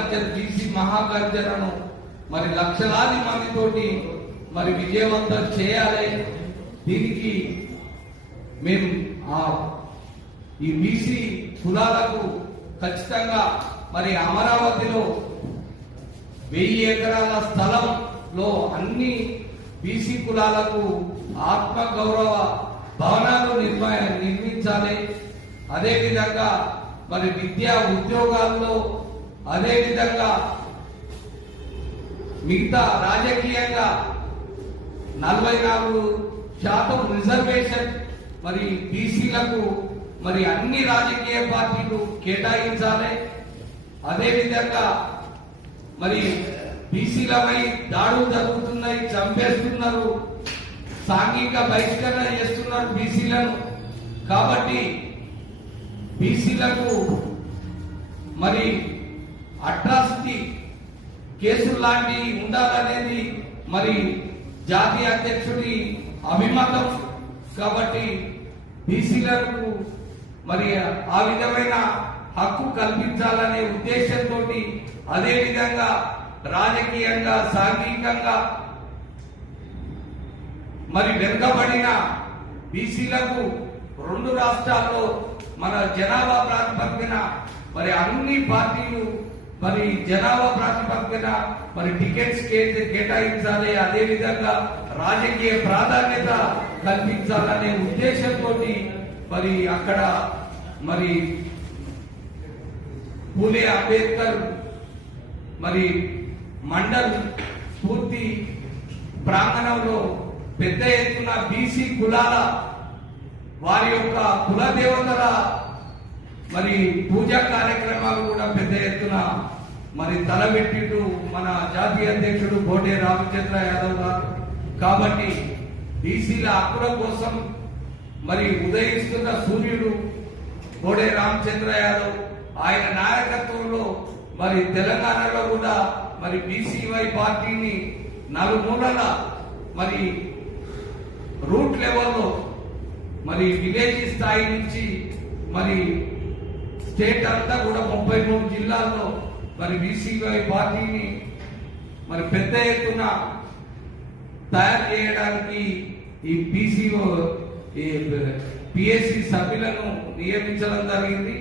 Mahagarjana BC మహాగర్జనను మరి లక్షలాది మందితోటి మరి విజయవంతం చేయాలి. దీనికి మేము ఈ బీసీ కులాలకు ఖచ్చితంగా మరి అమరావతిలో 1000 ఎకరాల స్థలంలో అన్ని బీసీ కులాలకు ఆత్మగౌరవ భవనాలు నిర్మించాలి. అదేవిధంగా మరి విద్యా ఉద్యోగాల్లో, అదేవిధంగా మిగతా రాజకీయంగా 44% రిజర్వేషన్ మరి బీసీలకు మరి అన్ని రాజకీయ పార్టీలు కేటాయించాలి. అదేవిధంగా మరి బీసీలపై దాడులు జరుగుతున్నాయి, చంపేస్తున్నారు, సాంఘిక బహిష్కరణ చేస్తున్నారు బీసీలను. కాబట్టి బీసీలకు మరి అట్రాసిటీ కేసులు లాంటివి ఉండాలనేది మరి జాతీయ అధ్యక్షుడి అభిమతం. కాబట్టి బీసీలకు మరి ఆ విధమైన హక్కు కల్పించాలనే ఉద్దేశంతో, అదేవిధంగా రాజకీయంగా సాంఘికంగా మరి వెనుకబడిన బీసీలకు 2 రాష్ట్రాల్లో మన జనాభా ప్రాతిపదికన మరి అన్ని పార్టీలు మరి జనాభా ప్రాతిపదికన మరి టికెట్స్ కేటాయించాలి. అదేవిధంగా రాజకీయ ప్రాధాన్యత కల్పించాలనే ఉద్దేశంతో మరి అక్కడ మరి పూలే అంబేద్కర్ మరి మండల్ పూర్తి ప్రాంగణంలో పెద్ద ఎత్తున బీసీ కులాల వారి యొక్క కుల దేవతల మరి పూజా కార్యక్రమాలు కూడా పెద్ద ఎత్తున మరి తలబెట్టిండు మన జాతీయ అధ్యక్షుడు బోడే రామచంద్ర యాదవ్ గారు. కాబట్టి బీసీల హక్కుల కోసం మరి ఉదయిస్తున్న సూర్యుడు బోడే రామచంద్ర యాదవ్, ఆయన నాయకత్వంలో మరి తెలంగాణలో కూడా మరి బీసీవై పార్టీని నలుమూలల మరి రూట్ లెవెల్లో మరి విలేజ్ స్థాయి నుంచి మరి స్టేట్ అంతా కూడా 33 జిల్లాల్లో మరి బీసీవై పార్టీని మరి పెద్ద ఎత్తున తయారు చేయడానికి ఈ పిఎస్సి సభ్యులను నియమించడం జరిగింది.